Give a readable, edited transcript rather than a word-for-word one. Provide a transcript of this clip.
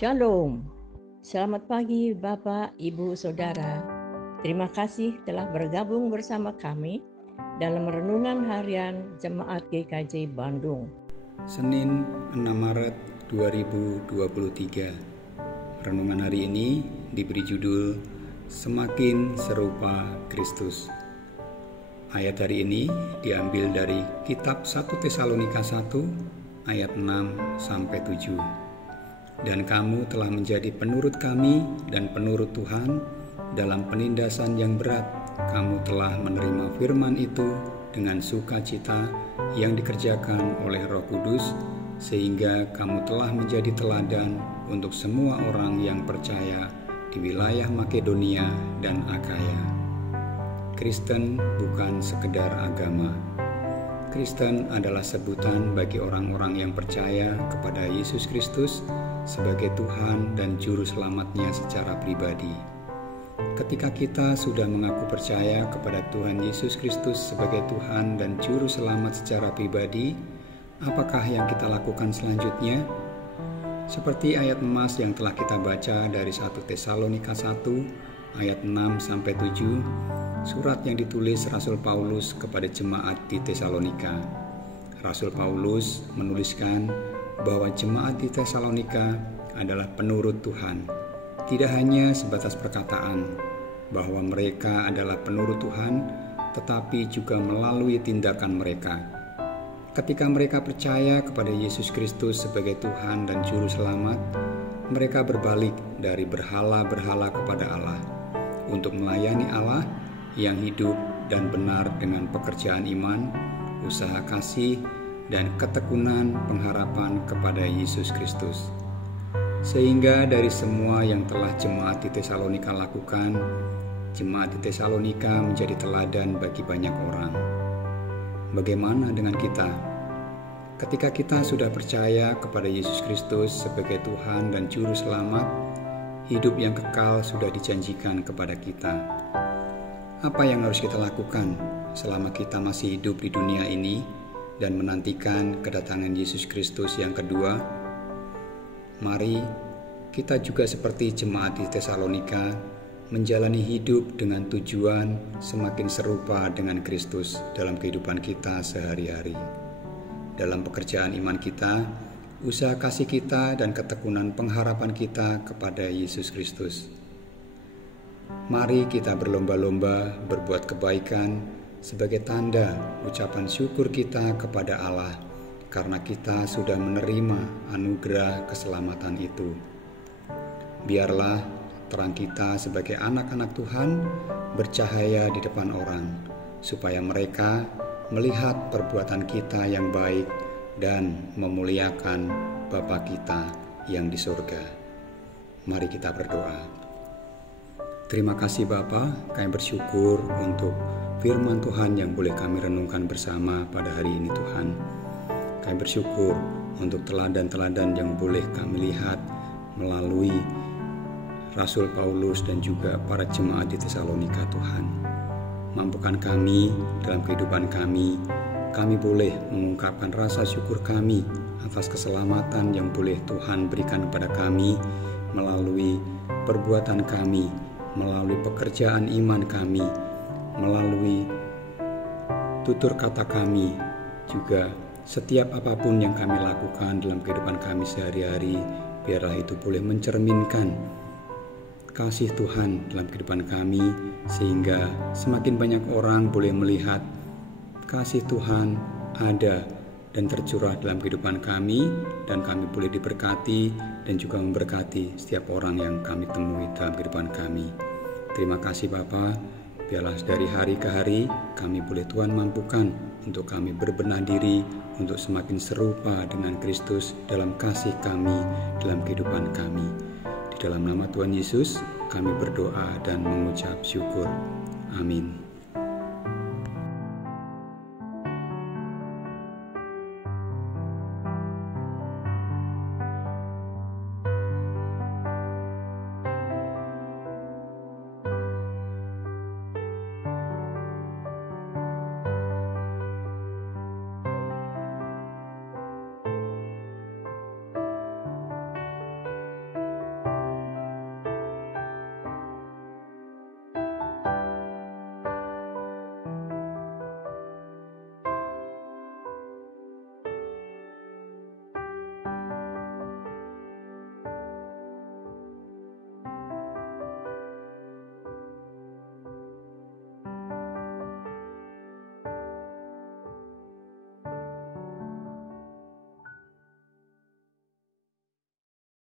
Shalom. Selamat pagi Bapak, Ibu, Saudara. Terima kasih telah bergabung bersama kami dalam Renungan Harian Jemaat GKJ Bandung. Senin 6 Maret 2023. Renungan hari ini diberi judul Semakin Serupa Kristus. Ayat hari ini diambil dari kitab 1 Tesalonika 1 ayat 6-7. Dan kamu telah menjadi penurut kami dan penurut Tuhan dalam penindasan yang berat. Kamu telah menerima firman itu dengan sukacita yang dikerjakan oleh Roh Kudus, sehingga kamu telah menjadi teladan untuk semua orang yang percaya di wilayah Makedonia dan Akaya. Kristen bukan sekedar agama. Kristen adalah sebutan bagi orang-orang yang percaya kepada Yesus Kristus sebagai Tuhan dan Juru Selamatnya secara pribadi. Ketika kita sudah mengaku percaya kepada Tuhan Yesus Kristus sebagai Tuhan dan Juru Selamat secara pribadi, apakah yang kita lakukan selanjutnya? Seperti ayat emas yang telah kita baca dari 1 Tesalonika 1 ayat 6-7, surat yang ditulis Rasul Paulus kepada jemaat di Tesalonika. Rasul Paulus menuliskan bahwa jemaat di Tesalonika adalah penurut Tuhan, tidak hanya sebatas perkataan bahwa mereka adalah penurut Tuhan, tetapi juga melalui tindakan mereka. Ketika mereka percaya kepada Yesus Kristus sebagai Tuhan dan Juru Selamat, mereka berbalik dari berhala-berhala kepada Allah untuk melayani Allah yang hidup dan benar dengan pekerjaan iman, usaha kasih, dan ketekunan pengharapan kepada Yesus Kristus. Sehingga dari semua yang telah jemaat di Tesalonika lakukan, jemaat di Tesalonika menjadi teladan bagi banyak orang. Bagaimana dengan kita? Ketika kita sudah percaya kepada Yesus Kristus sebagai Tuhan dan Juru Selamat, hidup yang kekal sudah dijanjikan kepada kita. Apa yang harus kita lakukan selama kita masih hidup di dunia ini dan menantikan kedatangan Yesus Kristus yang kedua? Mari kita juga seperti jemaat di Tesalonika menjalani hidup dengan tujuan semakin serupa dengan Kristus dalam kehidupan kita sehari-hari. Dalam pekerjaan iman kita, usaha kasih kita, dan ketekunan pengharapan kita kepada Yesus Kristus. Mari kita berlomba-lomba berbuat kebaikan sebagai tanda ucapan syukur kita kepada Allah karena kita sudah menerima anugerah keselamatan itu. Biarlah terang kita sebagai anak-anak Tuhan bercahaya di depan orang, supaya mereka melihat perbuatan kita yang baik dan memuliakan Bapa kita yang di surga. Mari kita berdoa. Terima kasih Bapa, kami bersyukur untuk firman Tuhan yang boleh kami renungkan bersama pada hari ini Tuhan. Kami bersyukur untuk teladan-teladan yang boleh kami lihat melalui Rasul Paulus dan juga para jemaat di Tesalonika Tuhan. Mampukan kami dalam kehidupan kami boleh mengungkapkan rasa syukur kami atas keselamatan yang boleh Tuhan berikan kepada kami melalui perbuatan kami, melalui pekerjaan iman kami, melalui tutur kata kami, juga setiap apapun yang kami lakukan dalam kehidupan kami sehari-hari, biarlah itu boleh mencerminkan kasih Tuhan dalam kehidupan kami, sehingga semakin banyak orang boleh melihat kasih Tuhan ada dan tercurah dalam kehidupan kami, dan kami boleh diberkati dan juga memberkati setiap orang yang kami temui dalam kehidupan kami. Terima kasih Bapa. Biarlah dari hari ke hari kami boleh Tuhan mampukan untuk kami berbenah diri untuk semakin serupa dengan Kristus dalam kasih kami, dalam kehidupan kami. Di dalam nama Tuhan Yesus kami berdoa dan mengucap syukur. Amin.